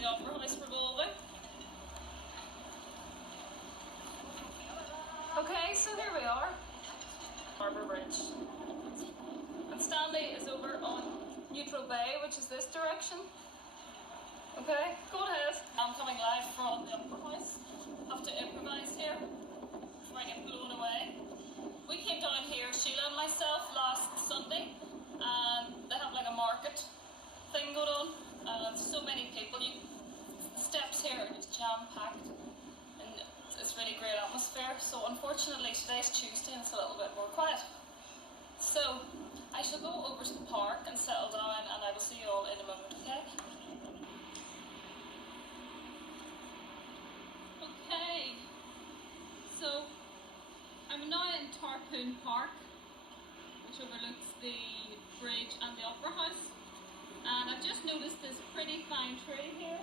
the Opera House revolving. Okay, so here we are, Harbour Bridge. And Stanley is over on Neutral Bay, which is this direction. Okay, go ahead. I'm coming live from the Opera House. Have to improvise here before I get blown away. We came down here, Sheelagh and myself, last Sunday, and they have like a market thing going on. So many people. The steps here are just jam-packed, and it's really great atmosphere. So unfortunately today's Tuesday and it's a little bit more quiet. So I shall go over to the park and settle down, and I will see you all in a moment, okay? Okay, so I'm now in Tarpoon Park, which overlooks the bridge and the Opera House, and I've just noticed this pretty fine tree here,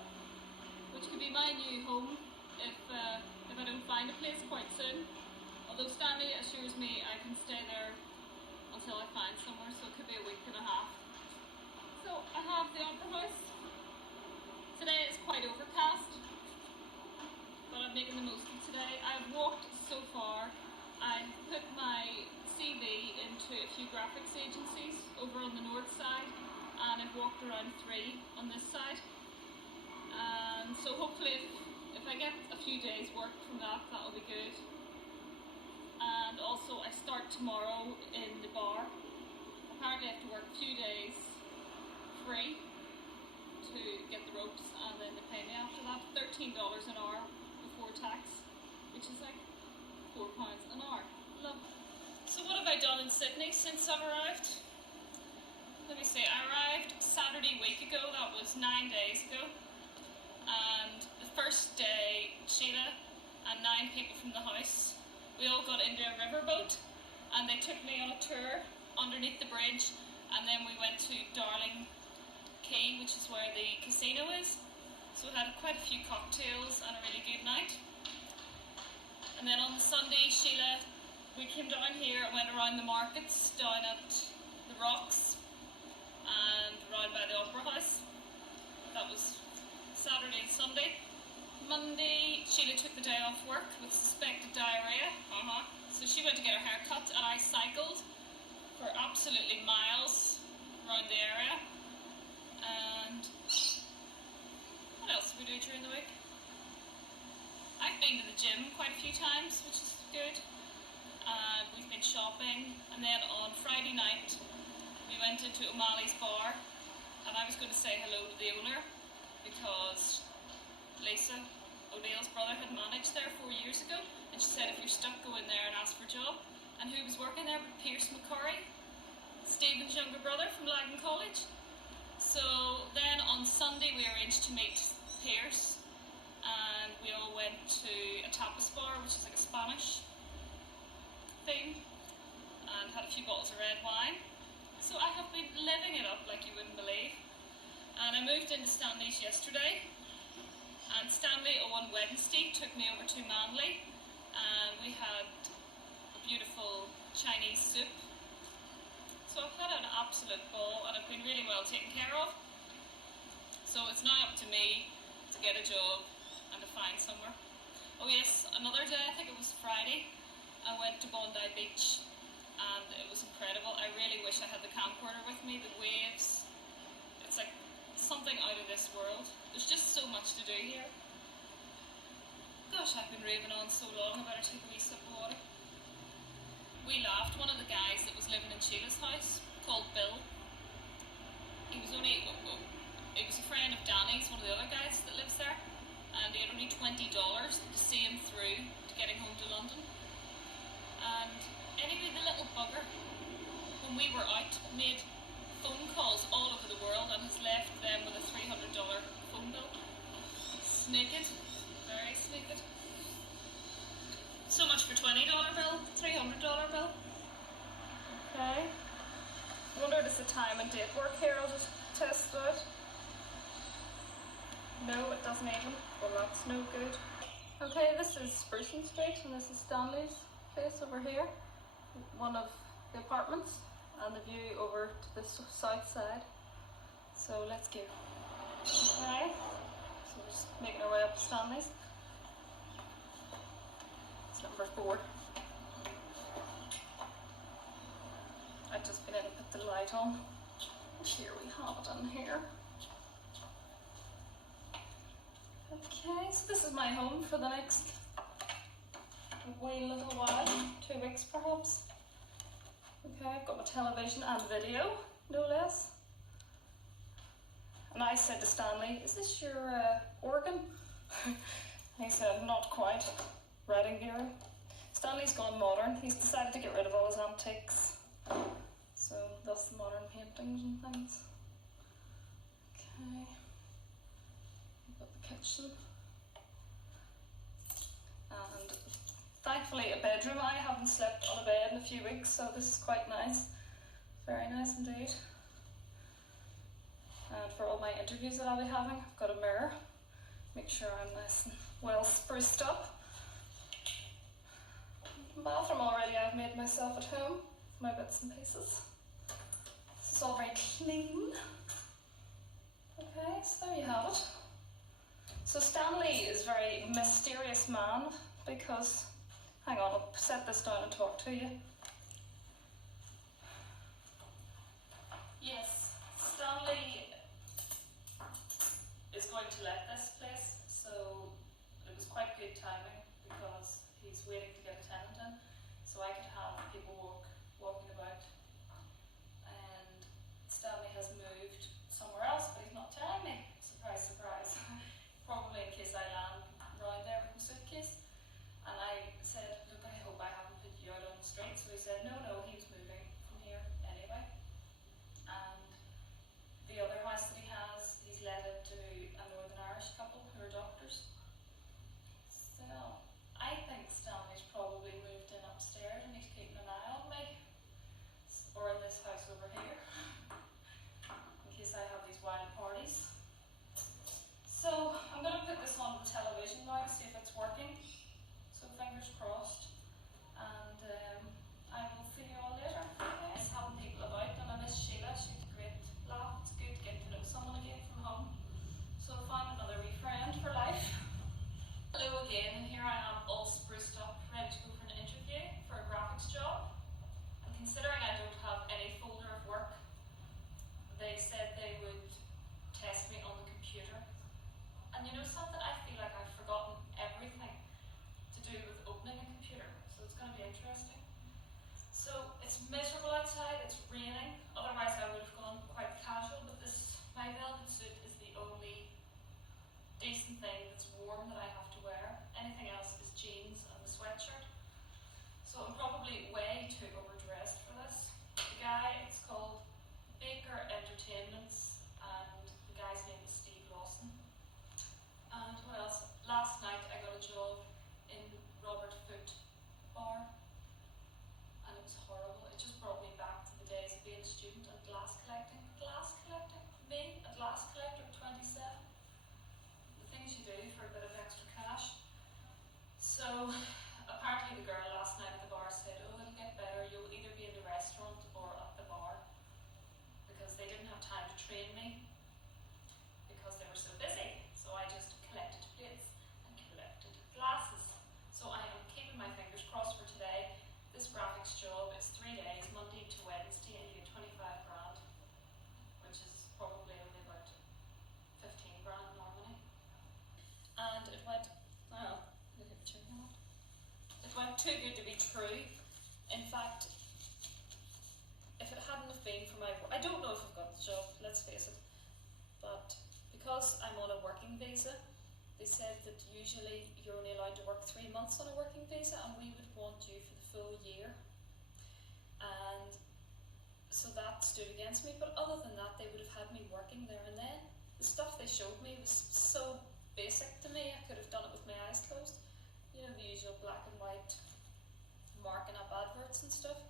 which could be my new home if I don't find a place quite soon. Although Stanley assures me I can stay there until I find somewhere, so it could be a week and a half. So I have the Opera House. Today it's quite overcast, but I'm making the most of today. I've walked so far. I put my CV into a few graphics agencies over on the north side, and I've walked around 3 on this side. And so hopefully if I get a few days work from that, that'll be good. And also I start tomorrow in the bar. Apparently I have to work a few days free to get the ropes, and then they pay me after that $13 an hour before tax, which is like £4 an hour. Love. So what have I done in Sydney since I've arrived? Let me see, I arrived Saturday week ago, that was 9 days ago. And the first day, Sheelagh and 9 people from the house, we all got into a riverboat, and they took me on a tour underneath the bridge, and then we went to Darling Quay, which is where the casino is. So we had quite a few cocktails and a really good night. And then on the Sunday, Sheelagh, we came down here and went around the markets, down at the Rocks and round by the Opera House. That was Saturday and Sunday. Monday, Sheelagh took the day off work with suspected diarrhea. So she went to get her hair cut, and I cycled for absolutely miles around the area. And what else did we do during the week? I've been to the gym quite a few times, which is good. And we've been shopping. And then on Friday night, we went into O'Malley's bar, and I was going to say hello to the owner because Lisa, O'Neill's brother, had managed there 4 years ago, and she said if you're stuck, go in there and ask for a job. And who was working there but Pierce McCurry, Stephen's younger brother from Laggan College. So then on Sunday we arranged to meet Pierce, and we all went to a tapas bar, which is like a Spanish thing, and had a few bottles of red wine. So I have been living it up like you wouldn't believe. And I moved into Stanley's yesterday, and Stanley on Wednesday took me over to Manly, and we had a beautiful Chinese soup. So I've had an absolute ball, and I've been really well taken care of. So it's now up to me to get a job and to find somewhere. Oh yes, another day, I think it was Friday, I went to Bondi Beach, and it was incredible. I really wish I had the camcorder with me. The waves, it's like something out of this world. There's just so much to do here. Gosh, I've been raving on so long, I better take a wee sip of water. We laughed. One of the guys that was living in Sheilagh's house, called Bill, he was a friend of Danny's, one of the other guys that lives there, and he had only $20 to see him through to getting home to London. And anyway, the little bugger, when we were out, made phone calls all over the world and has left them with a $300 phone bill. Sneaked, very sneaked. So much for $20 bill, $300 bill. Okay. I wonder does the time and date work here? I'll just test it. No, it doesn't even. Well, that's no good. Okay, this is Sprucing Street, and this is Stanley's place over here. One of the apartments, and the view over to the south side. So let's go. Okay, so just making our way up to Stanley's. It's number 4. I've just been in to put the light on. And here we have it in here. Okay, so this is my home for the next wee little while, 2 weeks perhaps. Okay, I've got my television and video, no less. And I said to Stanley, is this your organ? He said, not quite. Writing gear. Stanley's gone modern. He's decided to get rid of all his antiques. So that's the modern paintings and things. Okay. We've got the kitchen. And thankfully a bedroom. I haven't slept on a bed in a few weeks, so this is quite nice. Very nice indeed. And for all my interviews that I'll be having, I've got a mirror. Make sure I'm nice and well spruced up. Bathroom already I've made myself at home. My bits and pieces. This is all very clean. Okay, so there you have it. So Stanley is a very mysterious man because, hang on, I'll set this down and talk to you. Yes, Stanley is going to let this place, so it was quite good timing because he's waiting to get a tenant in, so I could have people walking about. And Stanley has moved somewhere else, but he's not telling me. Surprise, surprise. Probably in case I land around there with my suitcase. And I said, look, I hope I haven't put you out on the street. So he said, no, he was moving from here anyway. And the other house that he has, he's let it to a Northern Irish couple who are doctors. So I think Stanley's probably moved in upstairs and he's keeping an eye on me. Or in this house over here. In case I have these wild parties. So I'm going to put this on the television now to see if it's working. So fingers crossed. And I will see you all later. Okay. Just having people about, and I miss Sheelagh. She's a great laugh. It's good to get to know someone again from home. So I found another wee friend for life. Hello again, and here I am all spruced up, ready to go for an interview for a graphics job. And considering I don't have any folder of work, they said they would test me on the computer. And you know something, I feel like I've forgotten everything to do with opening a computer, so it's going to be interesting. So it's miserable outside, it's raining, otherwise I would have gone quite casual, but my velvet suit is the only decent thing that's warm that I have to wear. Anything else is jeans and the sweatshirt. So I'm probably way too overdressed for this. The guy, it's called Baker Entertainments, and the guy's name is Steve Lawson. And what else? Last night I got a job in Robert Foot Bar, and it was horrible. It just brought me back to the days of being a student and glass collecting. Glass collecting? Me, a glass collector at 27. The things you do for a bit of extra cash. So apparently the girl last night at the bar said, oh, it'll get better, you'll either be in the restaurant or at the bar, because they didn't have time to train me because they were so busy. So I just collected plates and collected glasses. So I am keeping my fingers crossed for today. This graphics job is 3 days, Monday to Wednesday, and you get 25 grand, which is probably only about 15 grand normally. And it went, well, look at the it went too good to be true. In fact, if it hadn't have been for my work, I don't know if I've got the job, let's face it, but because I'm on a working visa, they said that usually you're only allowed to work 3 months on a working visa, and we would want you for the full year. And so that stood against me, but other than that, they would have had me working there and then. The stuff they showed me was so basic to me, I could have done it with my eyes closed. You know, the usual black and white marking up adverts and stuff.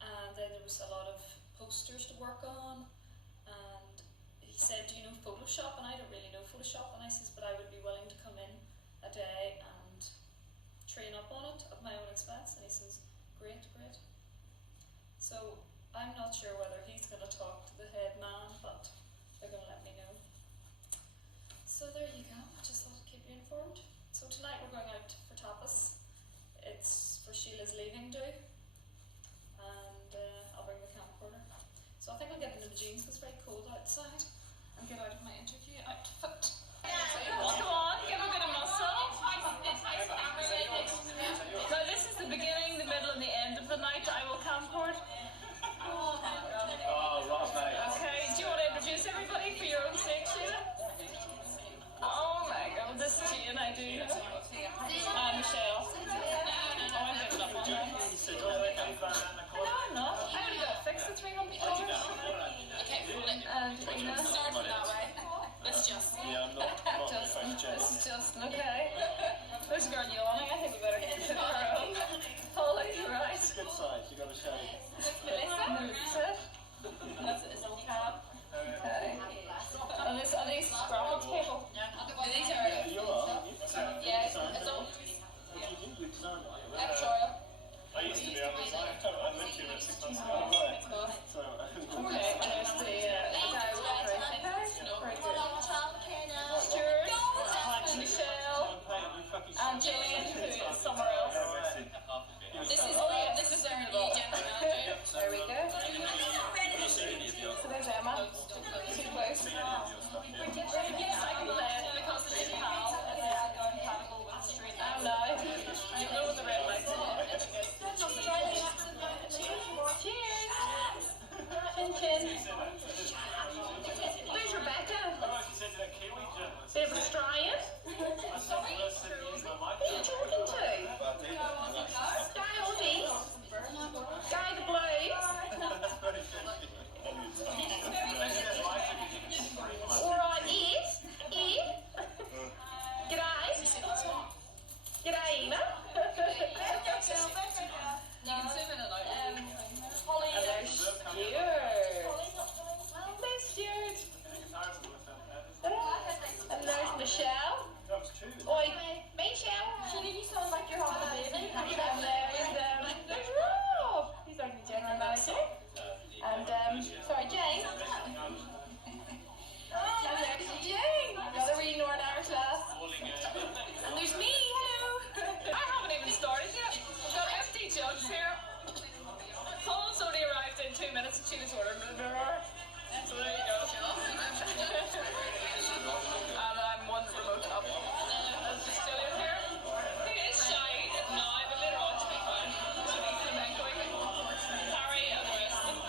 And then there was a lot of posters to work on, and he said, do you know Photoshop? And I don't really know Photoshop, and I says, but I would be willing to come in a day and train up on it at my own expense. And he says, great. So I'm not sure whether he's going to talk to the head man, but they're going to let me know. So there you go. tonight we're going out for tapas. It's for Sheilagh's leaving do, and I'll bring the camcorder. So I think I'll get into the jeans because it's very cold outside and get out of my interview outfit. Come on, give a bit of muscle. Now this is the beginning, the middle and the end of the night. I will camcord. Okay, do you want to introduce everybody for your own sake, Sheila? Oh my god, this is Jane, I do. Michelle. Oh, I'm picking up on that. No, I'm not. I only got to fix the $300. Okay, and Ina. Start from that way. It's Justin. Yeah, I'm not Justin. This is Justin, okay. There's a girl yawning, I think we better consider her own. Holly, right? Good size, you got to show. Melissa. That's his old cab. Okay. And this, are these graphics people? These are. You are. Yeah, it's all. Editorial. I used to be on the side. I lived here 6 months ago. So, okay, there's the guy with the very good. Stuart, Michelle, and Jillian, who is somewhere else. This is their new general manager. There we go. So there's Emma. Too close. Yes, I can play it because it's in Hal. It's compatible with the street. I don't know. I don't know what the red lights are. Cheers! Chin chin. Where's Rebecca? Bit of Australian? Who are you talking to? Guy Aussie? Guy the Blues? Alright, yes? G'day? G'day, Ina? Holly and there's Stuart. There's Stuart. And there's Michelle. Oi, Michelle. Sheila, you sound like you're having a baby. And there's Rob. He's like the general manager. And sorry, Jane. And there's Jane. Another reading Northern Irish lass. And there's me. Hello. I haven't even started yet. We've got empty jugs here. Paul's only arrived in 2 minutes and she was ordering the mirror. So there you go. And I'm one remote up. Is she still in here? He is shy now, but later on to be fine. And then going Harry and the rest of them.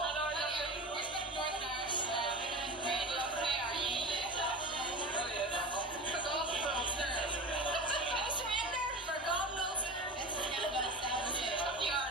And our lovely Northern Irish really lovely are you? Oh yes. For God knows there. I surrender. For God knows there. It's going to be a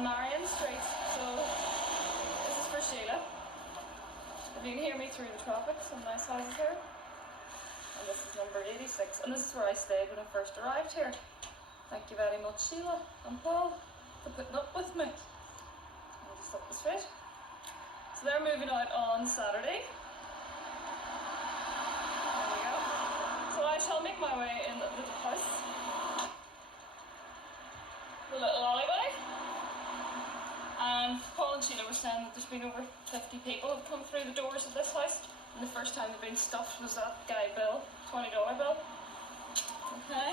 on Marion Street. So this is for Sheelagh. If you can hear me through the traffic, some nice houses here. And this is number 86, and this is where I stayed when I first arrived here. Thank you very much, Sheelagh and Paul, for putting up with me. I'll just up the street. So they're moving out on Saturday. There we go. So I shall make my way in the little house. The little alleyway. And Paul and Sheelagh were saying that there's been over 50 people who've come through the doors of this house. And the first time they've been stuffed was that guy bill, $20 bill. Okay.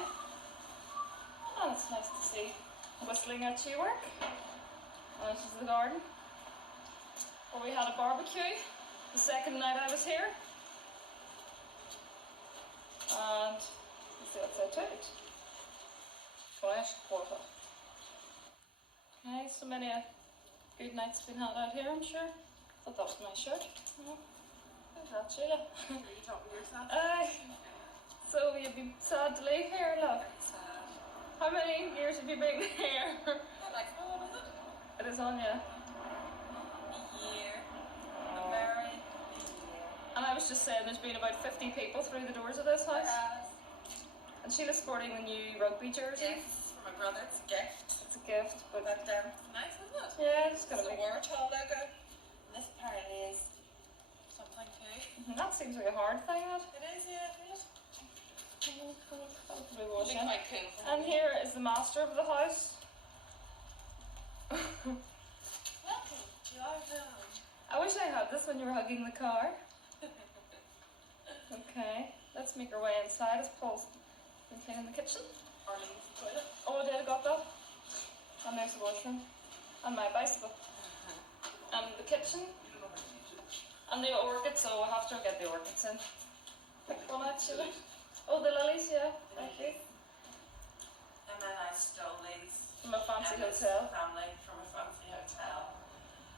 And it's nice to see whistling at you work. And this is the garden. Where we had a barbecue the second night I was here. And let's see what's outside it. Fresh water. Okay, so many a good night's been had out here, I'm sure. Thought that was my shirt. Yeah. How's that, Sheelagh? Are you talking to yourself? So you'd be sad to leave here, love. Sad. How many years have you been here? Like, what is it? It is on, yeah. A year. I'm married. A year. And I was just saying there's been about 50 people through the doors of this house. And Sheilagh's sporting the new rugby jersey. Yes, for my brother. It's a gift. It's a gift, but It's nice, isn't it? yeah, it's gonna It's a be. Wartall logo. And this apparently is something too. That seems like a hard thing, that. It is, yeah. It is. Probably It'll wash be it. quite cool. And here is the master of the house. Welcome to our home. I wish I had this when you were hugging the car. Okay, let's make our way inside as Paul's been cleaning the kitchen. Arlene's toilet. Oh, I did, I got that. And there's the washroom. And my bicycle. And the kitchen. And the orchids, so we'll have to get the orchids in. Pick one actually. Oh, the lilies, yeah. Thank you. And then I stole these From a fancy Emma's hotel. family from a fancy hotel.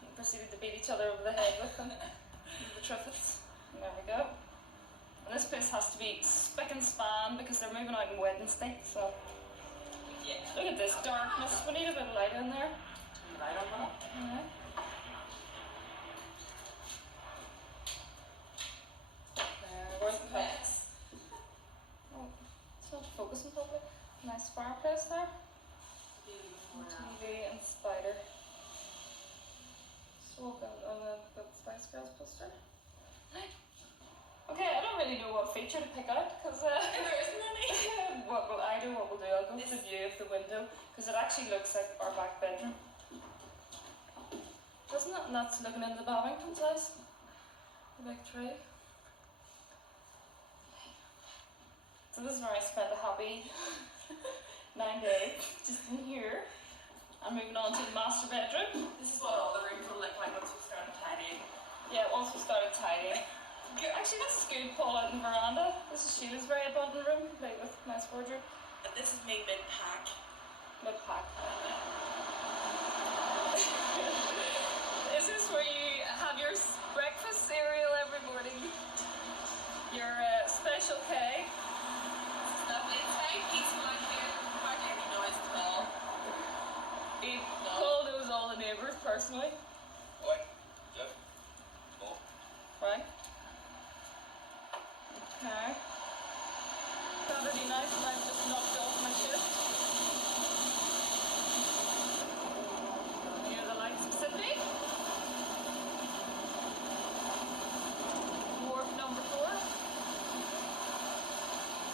And proceeded to beat each other over the head with them. The truffles. And there we go. And this place has to be spick and span because they're moving out on Wednesday, so. Yeah. Look at this darkness. We need a bit of light in there. Light on that. Yeah. Where's the pets? Oh, it's not focusing properly. Nice fireplace there. TV and spider. So we'll go on the Spice Girls poster. Okay, I don't really know what feature to pick out because There isn't any. I know what we'll do. I'll go to the view of the window because it actually looks like our back bedroom, doesn't it? And that's looking into the Babington's house. The big tree. So this is where I spent a happy 9 days, just in here. I'm moving on to the master bedroom. This is what all the rooms will look like once we start tidying. Yeah, once we started tidying. Actually, this is good, Paul, out in the veranda. This is Sheilagh's very abundant room, complete with nice wardrobe. And this is me mid-pack. Mid-pack. This is where you have your breakfast cereal every morning. Your special K. Lovely. It's very peaceful out here. Hardly any noise at all. Paul knows all the neighbours personally. Oi, Jeff. Paul. Right? Okay. Saturday night and I've just knocked off my shift. Here are the lights of Sydney. Wharf number 4.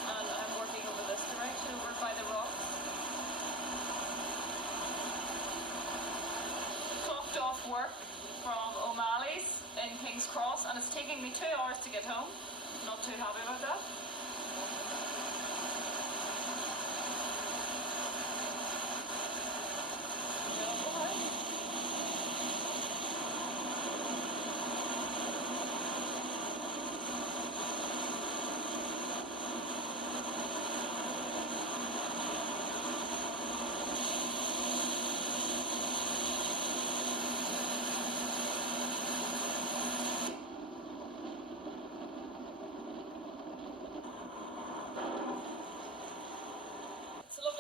And I'm working over this direction, over by the rocks. Clocked off work from O'Malley's in King's Cross and it's taking me 2 hours to get home. Not too happy about that.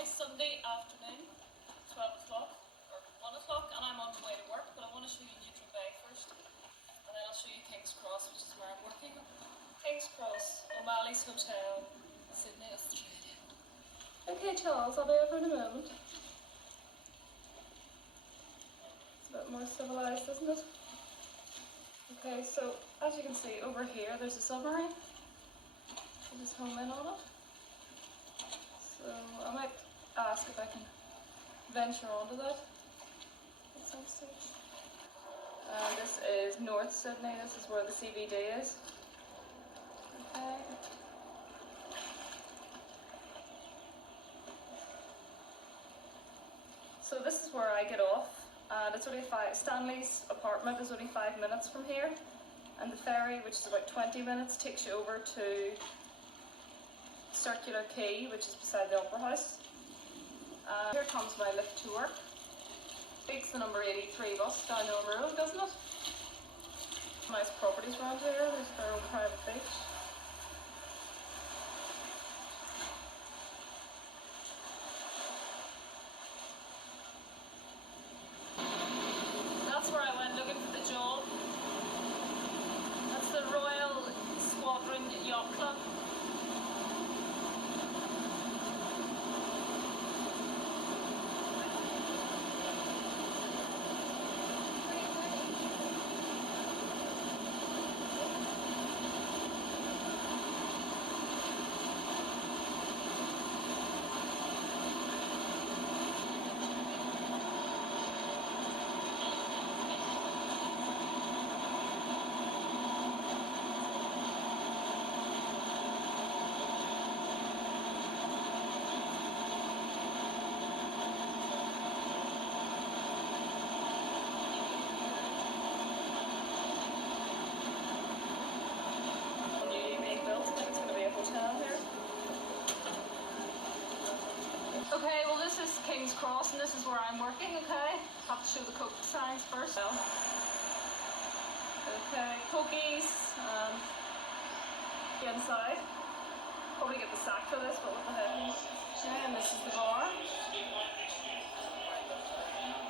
Sunday afternoon, 12 o'clock or 1 o'clock, Hotel, Sydney, Australia. Okay, Charles, I'll be over in a moment. It's a bit more civilized, isn't it? Okay, so as you can see over here, there's a submarine. I'll just home in on it. So I might ask if I can venture onto that at some stage. This is North Sydney. This is where the CBD is. Okay. So this is where I get off, and it's only Stanley's apartment is only 5 minutes from here, and the ferry, which is about 20 minutes, takes you over to Circular Quay, which is beside the Opera House. Here comes my lift to work. Takes the number 83 bus down the road, doesn't it? Nice properties around here. There's their own private beach. That's where I went looking for the job. That's the Royal Squadron Yacht Club. Okay, well this is King's Cross and this is where I'm working, okay? Have to show the Coke signs first. Okay, Cokies, the inside. Probably get the sack for this, but what the heck. Okay, and this is the bar.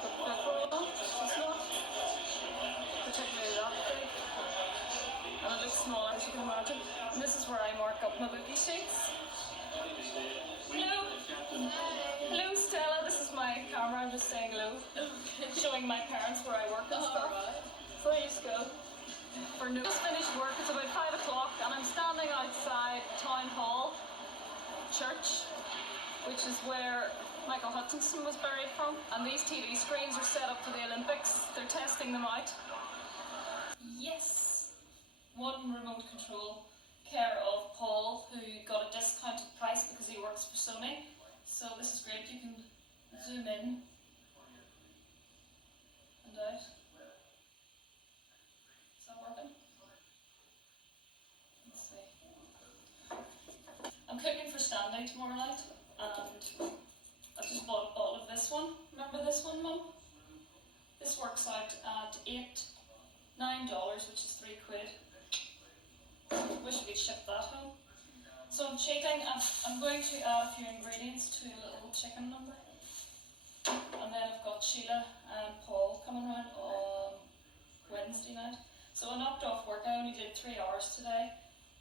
The purple, it's not particularly that big. And it looks small, as you can imagine. And this is where I mark up my bookie sheets. Hello. Hello, Stella. This is my camera. I'm just saying hello. Showing my parents where I work and stuff. Please go. Just finished work. It's about 5 o'clock and I'm standing outside Town Hall Church, which is where Michael Hutchinson was buried from. And these TV screens are set up for the Olympics. They're testing them out. Yes. One remote control. Care of Paul, who got a discounted price because he works for Sony. So this is great. You can zoom in and out. Is that working? Let's see. I'm cooking for Stanley tomorrow night, and I just bought a bottle of this one. Remember this one, Mum? This works out at $9, which is £3. Wish we could ship that home. So I'm cheating. I'm going to add a few ingredients to a little chicken number. And then I've got Sheelagh and Paul coming around on Wednesday night. So I knocked off work. I only did 3 hours today.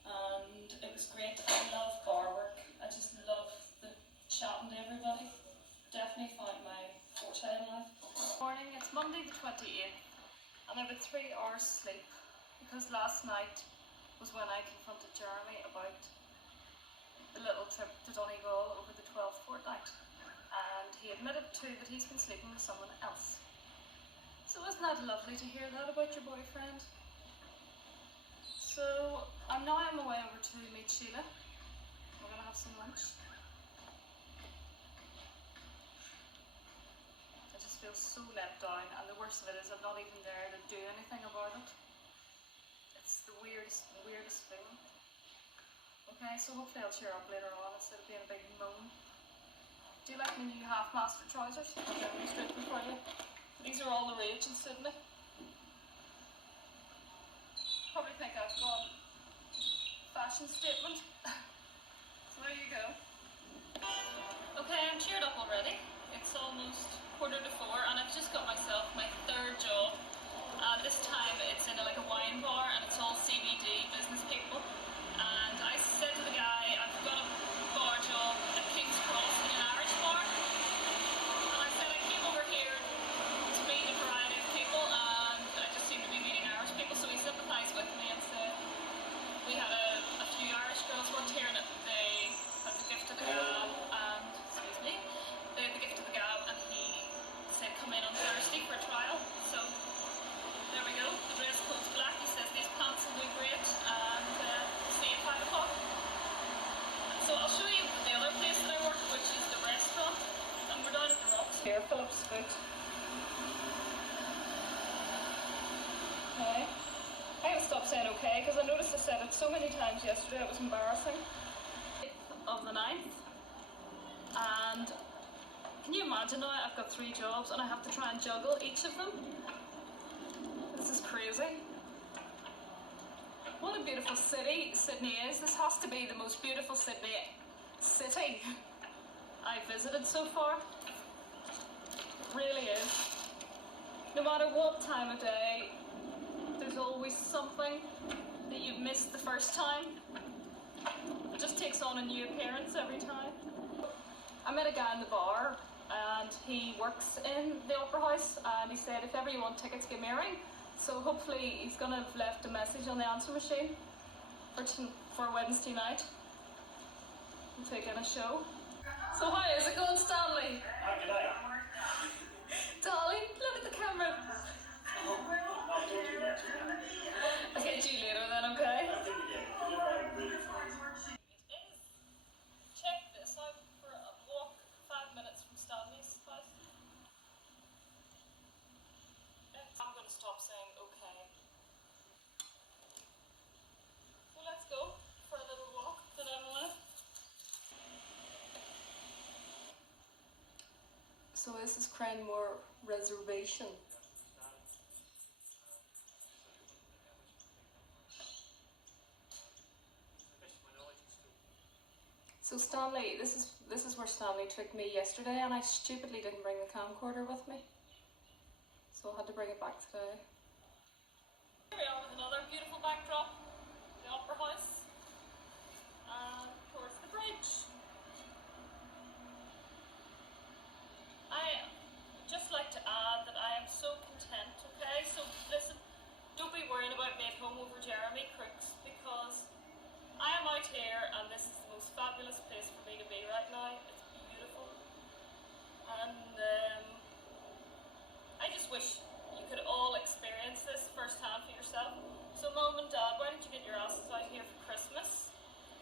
And it was great. I love bar work. I just love the chatting to everybody. Definitely found my forte in life. Morning, it's Monday the 28th. And I've had 3 hours sleep. Because last night was when I confronted Jeremy about the little trip to Donegal over the 12th fortnight, and he admitted too that he's been sleeping with someone else. So isn't that lovely to hear that about your boyfriend? So I'm now on my way over to meet Sheelagh. We're going to have some lunch. I just feel so let down, and the worst of it is I'm not even there to do anything about it. The weirdest feeling. Okay, so hopefully I'll cheer up later on instead of being a big moan. Do you like my new half-master trousers? I'll demonstrate them for you. These are all the rage in Sydney. Probably think I've got fashion statement. So there you go. Okay, I'm cheered up already. It's almost 3:45 and I've just got myself my 3rd job. This time it's in a wine bar and it's all CBD business people. And I said to the guy, said it so many times yesterday, it was embarrassing. Of the 9th, and can you imagine now I've got 3 jobs and I have to try and juggle each of them? This is crazy. What a beautiful city Sydney is. This has to be the most beautiful city I've visited so far. It really is. No matter what time of day, there's always something that you've missed the first time. It just takes on a new appearance every time. I met a guy in the bar and he works in the Opera House, and he said if ever you want tickets, give me a ring. So hopefully he's going to have left a message on the answer machine for Wednesday night. We'll take in a show. So how is it going, Stanley? Hi, good day. Darling, look at the camera. I'll talk to you later. I'll get you later then, okay? I think again, because you're right, really fun. Check this out for a walk 5 minutes from Stanley's house. I'm going to stop saying okay. So let's go for a little walk then everyone. So this is Cranmore Reservation. So Stanley, this is where Stanley took me yesterday, and I stupidly didn't bring the camcorder with me. So I had to bring it back today. Here we are with another beautiful backdrop, the Opera House, and of course the bridge. I just like to add that I am so content, okay? So listen, don't be worrying about me at home over Jeremy Crooks, because I am out here and this is the most fabulous place for me to be right now. It's beautiful. And I just wish you could all experience this firsthand for yourself. So Mum and Dad, why don't you get your asses out here for Christmas?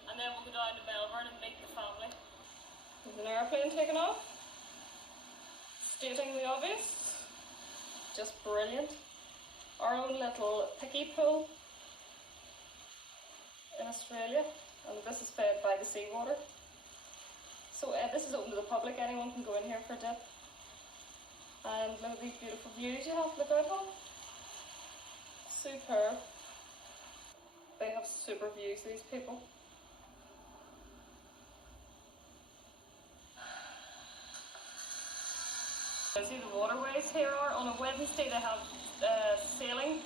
And then we'll go down to Melbourne and meet the family. There's an airplane taking off. Stating the obvious. Just brilliant. Our own little picky pool in Australia, and this is fed by the seawater. So this is open to the public, anyone can go in here for a dip. And look at these beautiful views you have to look out on. Superb. They have super views, these people. See the waterways here are. On a Wednesday they have sailing.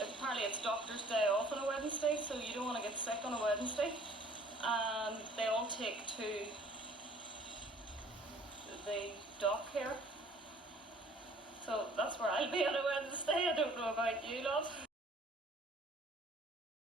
Apparently it's Doctor's Day off on a Wednesday, so you don't want to get sick on a Wednesday. And they all take to the dock here. So that's where I'll be on a Wednesday. I don't know about you lot.